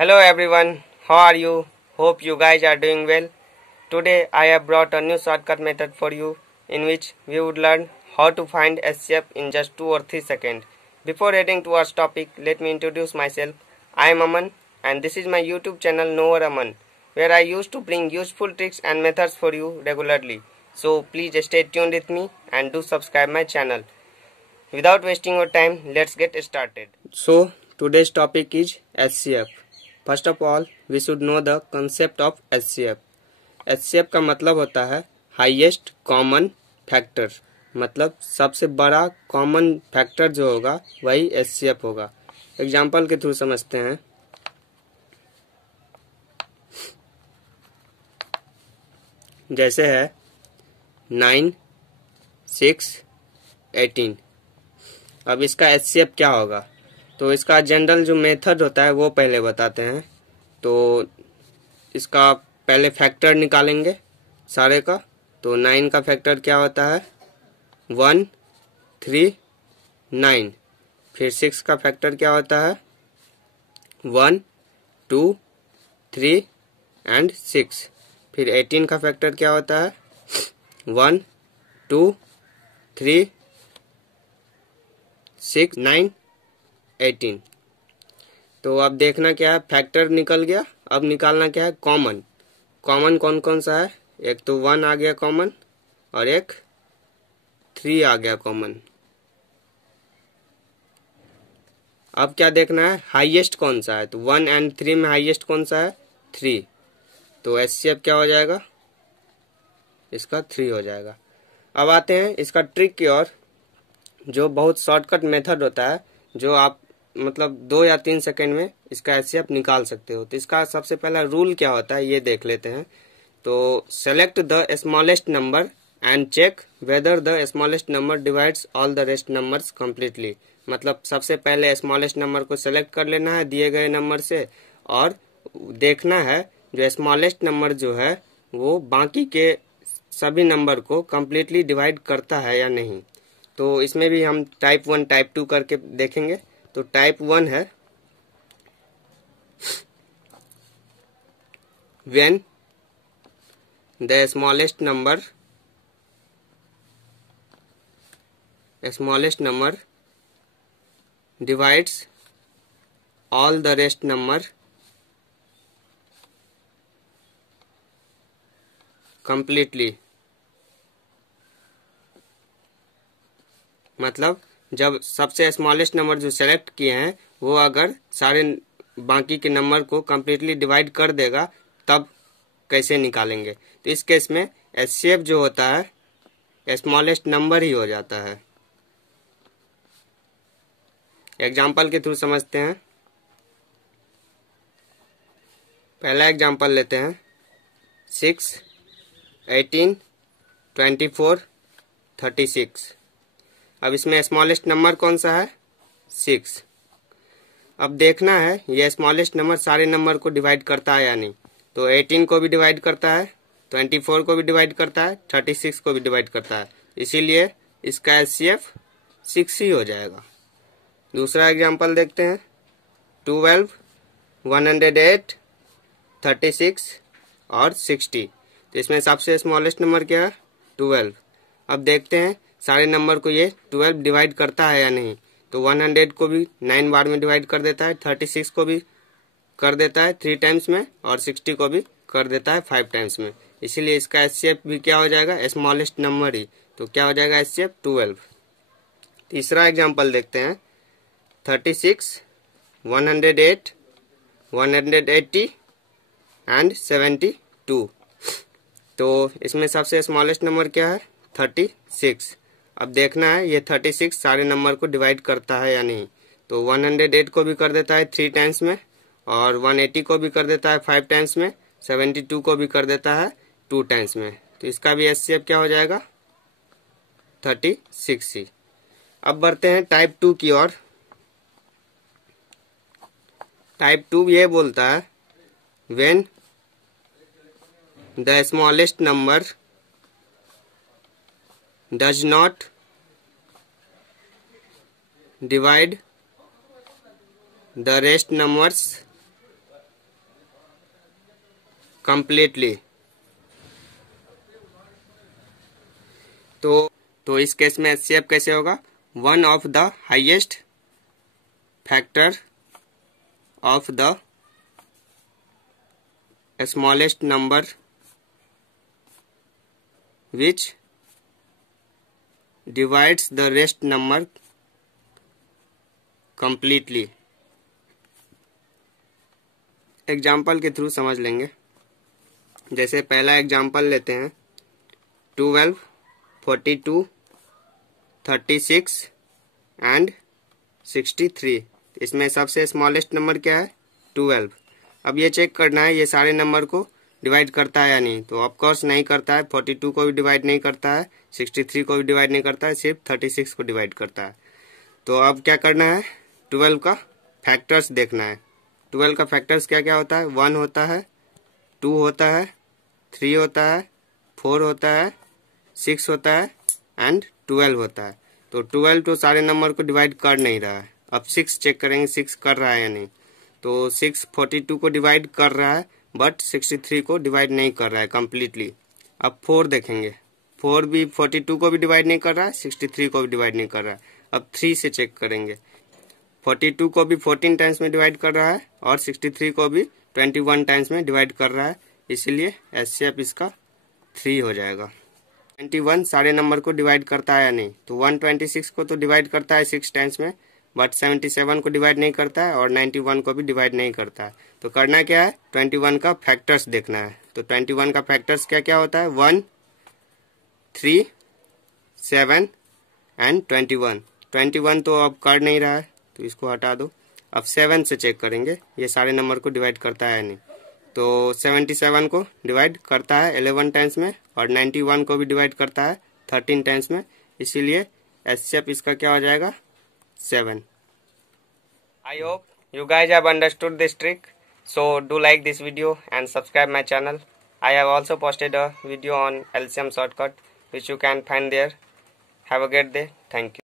Hello everyone, how are you? Hope you guys are doing well. Today I have brought a new shortcut method for you in which we would learn how to find SCF in just 2 or 3 seconds. Before heading towards topic, let me introduce myself. I am Aman and this is my YouTube channel Knower Aman, where I used to bring useful tricks and methods for you regularly. So please stay tuned with me and do subscribe my channel. Without wasting your time, let's get started. So today's topic is SCF. First of all we should know the concept of HCF. HCF का मतलब होता है highest common factor, मतलब सबसे बड़ा common factor जो होगा वही एचसीएफ होगा। एग्जांपल के थ्रू समझते हैं। जैसे है 9, 6, 18। अब इसका एचसीएफ क्या होगा, तो इसका जनरल जो मेथड होता है वो पहले बताते हैं। तो इसका पहले फैक्टर निकालेंगे सारे का। तो 9 का फैक्टर क्या होता है 1, 3, 9। फिर 6 का फैक्टर क्या होता है 1, 2, 3 एंड 6। फिर 18 का फैक्टर क्या होता है 1, 2, 3, 6, 9, 18। तो अब देखना क्या है, फैक्टर निकल गया। अब निकालना क्या है कॉमन। कॉमन कौन कौन सा है, एक तो 1 आ गया कॉमन और एक 3 आ गया कॉमन। अब क्या देखना है हाईएस्ट कौन सा है, तो 1 एंड 3 में हाईएस्ट कौन सा है 3। तो एचसीएफ क्या हो जाएगा इसका 3 हो जाएगा। अब आते हैं इसका ट्रिक की ओर, जो बहुत शॉर्टकट मेथड होता है, जो आप मतलब 2 या 3 सेकंड में इसका एचसीएफ निकाल सकते हो। तो इसका सबसे पहला रूल क्या होता है ये देख लेते हैं। तो select the smallest number and check whether the smallest number divides all the rest numbers completely. मतलब सबसे पहले स्मॉलेस्ट नंबर को सेलेक्ट कर लेना है दिए गए नंबर से, और देखना है जो स्मॉलेस्ट नंबर जो है वो बाकी के सभी नंबर को कंप्लीटली डिवाइड करता है या नहीं। तो इसमें भी हम टाइप 1 टाइप 2 करके देखेंगे। तो टाइप 1 है when the smallest number divides all the rest number completely। मतलब जब सबसे स्मॉलेस्ट नंबर जो सेलेक्ट किए हैं वो अगर सारे बाकी के नंबर को कम्प्लीटली डिवाइड कर देगा तब कैसे निकालेंगे। तो इस केस में एचसीएफ जो होता है स्मॉलेस्ट नंबर ही हो जाता है। एग्जाम्पल के थ्रू समझते हैं। पहला एग्जाम्पल लेते हैं 6, 18, 24, 36। अब इसमें स्मॉलेस्ट नंबर कौन सा है 6। अब देखना है ये स्मॉलेस्ट नंबर सारे नंबर को डिवाइड करता है या नहीं। तो 18 को भी डिवाइड करता है, 24 को भी डिवाइड करता है, 36 को भी डिवाइड करता है, इसीलिए इसका एचसीएफ 6 ही हो जाएगा। दूसरा एग्जांपल देखते हैं 12, 108, 36 और 60। तो इसमें सबसे स्मॉलेस्ट नंबर क्या है 12। अब देखते हैं सारे नंबर को ये 12 डिवाइड करता है या नहीं। तो 100 को भी 9 बार में डिवाइड कर देता है, 36 को भी कर देता है 3 टाइम्स में, और 60 को भी कर देता है 5 टाइम्स में। इसीलिए इसका एचसीएफ भी क्या हो जाएगा स्मॉलेस्ट नंबर ही। तो क्या हो जाएगा एचसीएफ 12। तीसरा एग्जांपल देखते हैं 36, 108, 180 एंड 72। तो इसमें सबसे स्मॉलेस्ट नंबर क्या है 36। अब देखना है ये 36 सारे नंबर को डिवाइड करता है या नहीं। तो 108 को भी कर देता है 3 टाइम्स में, और 180 को भी कर देता है 5 टाइम्स में, 72 को भी कर देता है 2 टाइम्स में। तो इसका भी एचसीएफ क्या हो जाएगा 36 ही। अब बढ़ते हैं टाइप 2 की ओर। टाइप 2 ये बोलता है when the smallest number does not divide the rest numbers completely। तो इस केस में HCF कैसे होगा? One of the highest factor of the smallest number which divides the rest number completely। Example के थ्रू समझ लेंगे। जैसे पहला एग्जाम्पल लेते हैं 12, 42, 36 एंड 63। इसमें सबसे स्मॉलेस्ट नंबर क्या है? 12। अब ये चेक करना है ये सारे नंबर को डिवाइड करता है या नहीं। तो ऑफ कोर्स नहीं करता है। 42 को भी डिवाइड नहीं करता है, 63 को भी डिवाइड नहीं करता है, सिर्फ 36 को डिवाइड करता है। तो अब क्या करना है? 12 का फैक्टर्स देखना है। 12 का फैक्टर्स क्या क्या होता है? 1 होता है, 2 होता है, 3 होता है, 4 होता है, 6 होता है एंड 12 होता है। तो 12 तो सारे नंबर को डिवाइड कर नहीं रहा है। अब 6 चेक करेंगे 6 कर रहा है या नहीं। तो 6 42 को डिवाइड कर रहा है बट 63 को डिवाइड नहीं कर रहा है कम्प्लीटली। अब 4 देखेंगे, 4 भी 42 को भी डिवाइड नहीं कर रहा है, 63 को भी डिवाइड नहीं कर रहा है। अब 3 से चेक करेंगे, 42 को भी 14 टाइम्स में डिवाइड कर रहा है और 63 को भी 21 टाइम्स में डिवाइड कर रहा है, इसीलिए HCF इसका 3 हो जाएगा। 21 सारे नंबर को डिवाइड करता है या नहीं? तो 126 को तो डिवाइड करता है 6 टाइम्स में, बट 77 को डिवाइड नहीं करता है और 91 को भी डिवाइड नहीं करता है। तो करना क्या है? 21 का फैक्टर्स देखना है। तो 21 का फैक्टर्स क्या क्या होता है? 1, 3, 7 एंड 21। 21 तो अब कर नहीं रहा है तो इसको हटा दो। अब 7 से चेक करेंगे ये सारे नंबर को डिवाइड करता है या नहीं। तो 77 को डिवाइड करता है 11 टाइम्स में और 91 को भी डिवाइड करता है 13 टाइम्स में, इसीलिए HCF इसका क्या हो जाएगा? 7। I hope you guys have understood this trick. So do like this video and subscribe my channel. I have also posted a video on LCM shortcut which you can find there. Have a great day. Thank you.